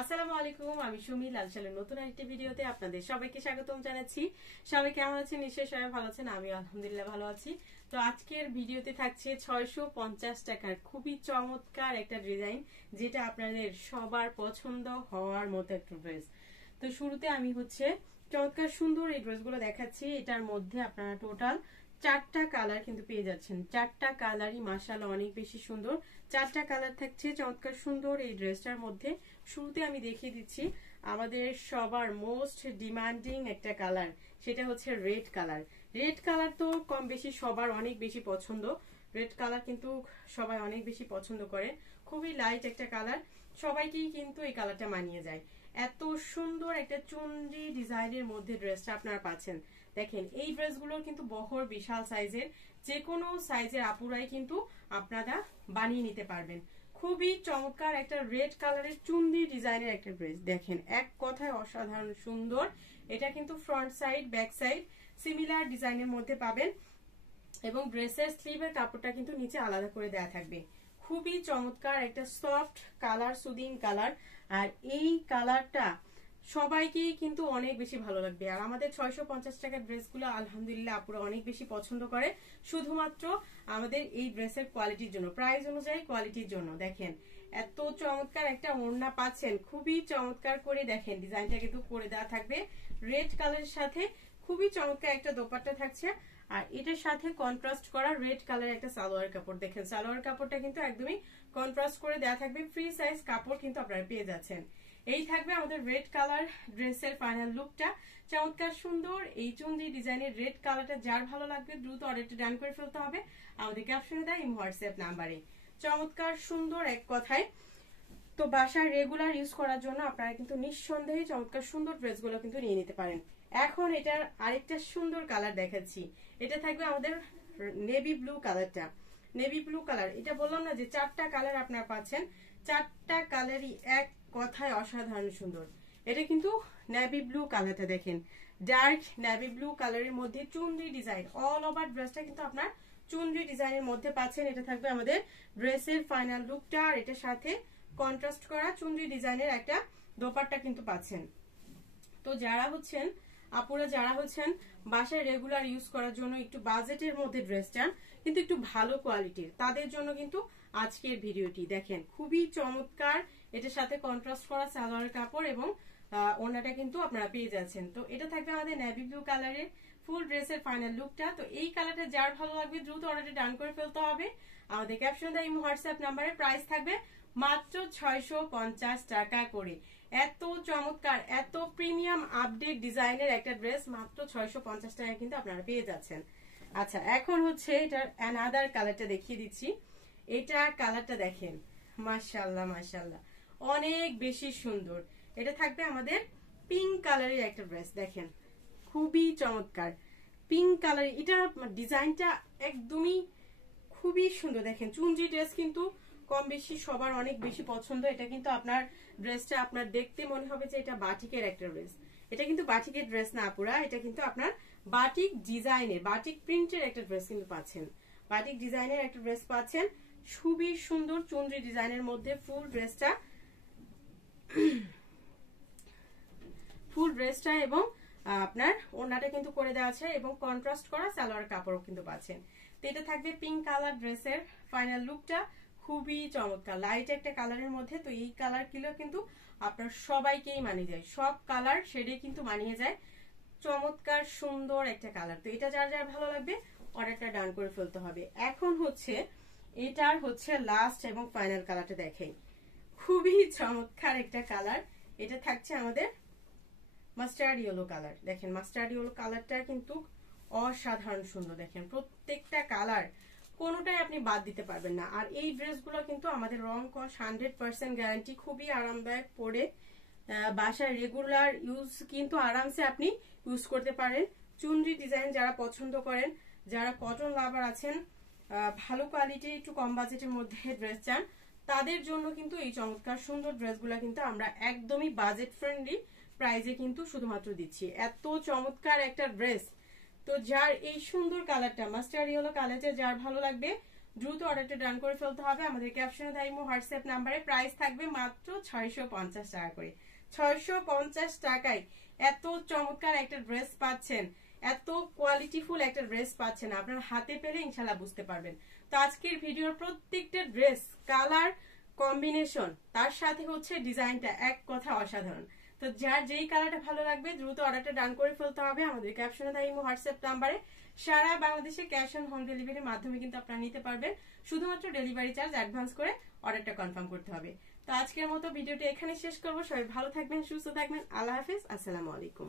আসসালামু আলাইকুম, আমি সুমি। লালশালের নতুন একটি ভিডিওতে আপনাদের সবাইকে স্বাগতম জানাচ্ছি। সবাই কেমন আছেন? নিশ্চয়ই সবাই ভালো আছেন। আমি আলহামদুলিল্লাহ ভালো আছি। তো আজকের ভিডিওতে থাকছে 650 টাকার খুবই চমৎকার একটা ডিজাইন, যেটা আপনাদের সবার পছন্দ হওয়ার মতো একটা ড্রেস। তো শুরুতে আমি চমৎকার সুন্দর এই ড্রেসগুলো দেখাচ্ছি। এটার মধ্যে আপনারা টোটাল 4টা কালার কিন্তু পেয়ে যাচ্ছেন। 4টা কালারই মাশাআল্লাহ অনেক বেশি সুন্দর। 4টা কালার থাকছে চমৎকার সুন্দর এই ড্রেসটার মধ্যে। শুরুতে আমি দেখিয়ে দিচ্ছি আমাদের সবার মোস্ট ডিমান্ডিং একটা কালার, সেটা হচ্ছে রেড কালার। রেড কালার তো কম বেশি সবার অনেক বেশি পছন্দ। রেড কালার কিন্তু সবাই অনেক বেশি পছন্দ করে। খুবই লাইট একটা কালার, সবাইকেই কিন্তু এই কালারটা মানিয়ে যায়। এত সুন্দর একটা চুনরি ডিজাইনের মধ্যে ড্রেসটা আপনারা পাচ্ছেন। দেখেন, এই ড্রেসগুলোর কিন্তু বহর বিশাল সাইজের, যে কোনো সাইজের আপুরাই কিন্তু আপনারা বানিয়ে নিতে পারবেন। খুবই চমৎকার একটা রেড কালারের চুনরি ডিজাইনের একটা ড্রেস। দেখেন, এক কথায় অসাধারণ সুন্দর। এটা কিন্তু front side back side similar ডিজাইনের মধ্যে পাবেন, এবং ড্রেসের স্লিভের কাপড়টা কিন্তু নিচে আলাদা করে দেয়া থাকবে। খুবই চমৎকার একটা সফট কালার, সুদিং কালার। আর এই কালারটা সবাইকেই কিন্তু অনেক বেশি ভালো লাগবে। আর আমাদের 650 টাকার ড্রেসগুলো আলহামদুলিল্লাহ আপুরা অনেক বেশি পছন্দ করে, শুধুমাত্র আমাদের এই ড্রেসের কোয়ালিটির জন্য, প্রাইস অনুযায়ী কোয়ালিটির জন্য। দেখেন, এত চমৎকার একটা ওড়না পাচ্ছেন, খুবই চমৎকার করে। দেখেন, ডিজাইনটা কিন্তু করে দেওয়া থাকবে রেড কালারের সাথে। খুবই চমৎকার একটা দোপাট্টা থাকছে, আর এটার সাথে কন্ট্রাস্ট করা রেড কালার একটা সালোয়ার কাপড়। দেখেন, সালোয়ার কাপড়টা কিন্তু একদমই কন্ট্রাস্ট করে দেওয়া থাকবে। ফ্রি সাইজ কাপড় কিন্তু আপনারা পেয়ে যাচ্ছেন। এই থাকবে আমাদের রেড কালার ড্রেসের ফাইনাল লুকটা। চমৎকার সুন্দর এই চুনরি ডিজাইনের রেড কালারটা যার ভালো লাগবে দ্রুত অর্ডারটা ডান করে ফেলতে হবে আমাদের ক্যাপশনে দেয় এই হোয়াটসঅ্যাপ নাম্বারে। চমৎকার সুন্দর এক কথায়। তো বাসায় রেগুলার ইউজ করার জন্য আপনারা কিন্তু নিঃসন্দেহে চমৎকার সুন্দর ড্রেসগুলো কিন্তু নিয়ে নিতে পারেন। এখন এটার আরেকটা সুন্দর কালার দেখাচ্ছি। এটা থাকবে আমাদের নেভি ব্লু কালারটা। নেভি ব্লু কালার, এটা বললাম না যে 4টা কালার আপনারা পাচ্ছেন। 4টা কালারই এক কথায় অসাধারণ সুন্দর। এটা কিন্তু নেভি ব্লু কালারটা। দেখেন, ডার্ক নেভি ব্লু কালারের মধ্যে চুনরি ডিজাইন। অল ওভার ড্রেসটা কিন্তু আপনার চুনরি ডিজাইনের মধ্যে পাচ্ছেন। এটা থাকবে আমাদের ড্রেসের ফাইনাল লুকটা, আর এটার সাথে কন্ট্রাস্ট করা চুনরি ডিজাইনের একটা দোপাট্টা কিন্তু পাচ্ছেন। তো যারা আপুরা যারা বাসায় রেগুলার ইউজ করার জন্য একটু বাজেটের মধ্যে ড্রেস চান, কিন্তু একটু ভালো কোয়ালিটির, তাদের জন্য কিন্তু আজকের ভিডিওটি। দেখেন, খুবই চমৎকার। এটার সাথে কন্ট্রাস্ট করা সালোয়ার কাপড় এবং ওড়নাটা কিন্তু আপনারা পেয়ে যাচ্ছেন। তো এটা থাকবে আমাদের নেভি ব্লু কালারের ফুল ড্রেসের ফাইনাল লুকটা। তো এই কালারটা যার ভালো লাগবে দ্রুত অর্ডারটা ডান করে ফেলতে হবে আমাদের ক্যাপশন দেয় হোয়াটসঅ্যাপ নাম্বারে। প্রাইস থাকবে মাত্র 650 টাকা করে। এত চমৎকার, এত প্রিমিয়াম আপডেট ডিজাইনের একটা ড্রেস মাত্র 650 টাকা কিন্তু আপনারা পেয়ে যাচ্ছেন। আচ্ছা, এখন এটার অ্যানাদার কালারটা দেখিয়ে দিচ্ছি। এটা কালারটা দেখেন, মাশাআল্লাহ মাশাআল্লাহ অনেক বেশি সুন্দর। এটা থাকবে আমাদের পিঙ্ক কালারের একটা ড্রেস। দেখেন, খুবই চমৎকার পিঙ্ক কালার। এটা ডিজাইনটা একদমই খুবই সুন্দর। দেখেন, চুনরি ড্রেস কিন্তু কম বেশি সবার অনেক বেশি পছন্দ। এটা কিন্তু আপনার ড্রেসটা আপনার দেখতে মনে হবে যে এটা বাটিকের একটা ড্রেস। এটা কিন্তু বাটিকের ড্রেস না আপুরা, এটা কিন্তু আপনার বাটিক ডিজাইনের, বাটিক প্রিন্টের একটা ড্রেস কিন্তু পাচ্ছেন। বাটিক ডিজাইনের একটা ড্রেস পাচ্ছেন, খুবই সুন্দর চুনরি ডিজাইনের মধ্যে ফুল ড্রেসটা এবং আপনার ওড়নাটা কিন্তু করে দেওয়া আছে, এবং কন্ট্রাস্ট করা সালোয়ার কাপড়ও কিন্তু পাচ্ছেন। তো এটা থাকবে পিঙ্ক কালার ড্রেসের ফাইনাল লুকটা। খুবই চমৎকার লাইট একটা কালারের মধ্যে। তো এই কালার গুলো কিন্তু আপনার সবাইকেই মানিয়ে যায়, সব কালার শেডে কিন্তু মানিয়ে যায়। চমৎকার সুন্দর একটা কালার। তো এটা যার যার ভালো লাগবে অর্ডারটা ডান করে ফেলতে হবে। এখন এটার লাস্ট এবং ফাইনাল কালারটা দেখাই। খুবই চমৎকার একটা কালার। এটা থাকছে আমাদের মাস্টার্ড ইয়েলো কালার। দেখেন, মাস্টার্ড ইয়েলো কালারটা কিন্তু অসাধারণ সুন্দর। দেখেন, প্রত্যেকটা কালার কোনোটাই আপনি বাদ দিতে পারবেন না। আর এই ড্রেসগুলো কিন্তু আমাদের রং কস 100% গ্যারান্টি। খুবই আরামদায়ক পরে, বাসায় রেগুলার ইউজ কিন্তু আরামসে আপনি ইউজ করতে পারেন। চুনরি ডিজাইন যারা পছন্দ করেন, যারা কটন লাভার আছেন, ভালো কোয়ালিটি একটু কম বাজেটের মধ্যে ড্রেস চান, তাদের জন্য কিন্তু এই চমৎকার সুন্দর ড্রেসগুলো কিন্তু আমরা একদমই বাজেট ফ্রেন্ডলি প্রাইজে কিন্তু শুধুমাত্র দিচ্ছি। এত চমৎকার একটা ড্রেস। তো যার এই সুন্দর কালারটা মাস্টার্ড ইয়েলো কালারটা যার ভালো লাগবে দ্রুত অর্ডারটা ডান করে ফেলতে হবে। আমাদের ক্যাপশনে দেওয়া হোয়াটসঅ্যাপ নাম্বারে প্রাইস থাকবে মাত্র 650 টাকা করে। 650 টাকায় এত চমৎকার একটা ড্রেস পাচ্ছেন, এত কোয়ালিটিফুল একটা ড্রেস পাচ্ছেন, আপনার হাতে পেলে ইনশাল্লাহ বুঝতে পারবেন। তো আজকের ভিডিওর প্রত্যেকটা ড্রেস কালার কম্বিনেশন তার সাথে হচ্ছে ডিজাইনটা এক কথা অসাধারণ। তো যার যেই কালারটা ভালো লাগবে দ্রুত অর্ডারটা ডান করে ফেলতে হবে। আমাদের ক্যাপশনে দেওয়া হোয়াটসঅ্যাপ নাম্বারে সারা বাংলাদেশে ক্যাশ অন হোম ডেলিভারির মাধ্যমে কিন্তু আপনারা নিতে পারবেন। শুধুমাত্র ডেলিভারি চার্জ অ্যাডভান্স করে অর্ডারটা কনফার্ম করতে হবে। তো আজকের মতো ভিডিওটি এখানে শেষ করবো। সবাই ভালো থাকবেন, সুস্থ থাকবেন। আল্লাহ হাফেজ, আসসালামু আলাইকুম।